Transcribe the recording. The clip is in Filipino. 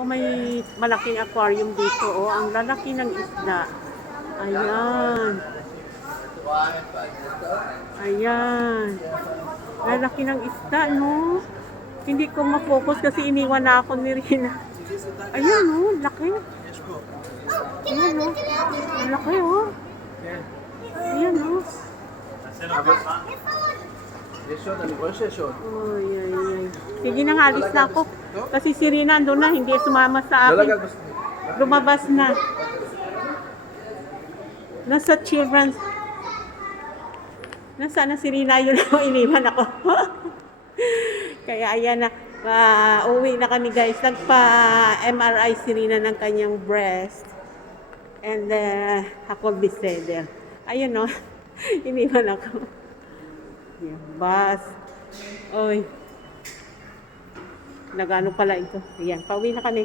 Oh, may malaking aquarium dito. Oh, ang lalaki ng isda. Ayan. Ayan. Lalaki ng isda, no? Hindi ko ma-focus kasi iniwan na ako ni Rina. Ayan, oh, laki. Ayan, oh. Laki, oh. Ayan, oh. Ayan, oh. Oh, yeah, yeah. Sige na nga, alis na ako. Kasi si Rina andun na, hindi sumama sa akin. Lumabas na. Nasa children's. Nasa na si Rina, yun ako iniwan ako. Kaya ayan na. Uh, uwi na kami guys. Nagpa-MRI si Rina ng kanyang breast. And uh, ako bisedel. Ayun no. Oh. iniwan ako. Yung bus. Oy. Nagano pala ito. Ayan, pauwi na kami.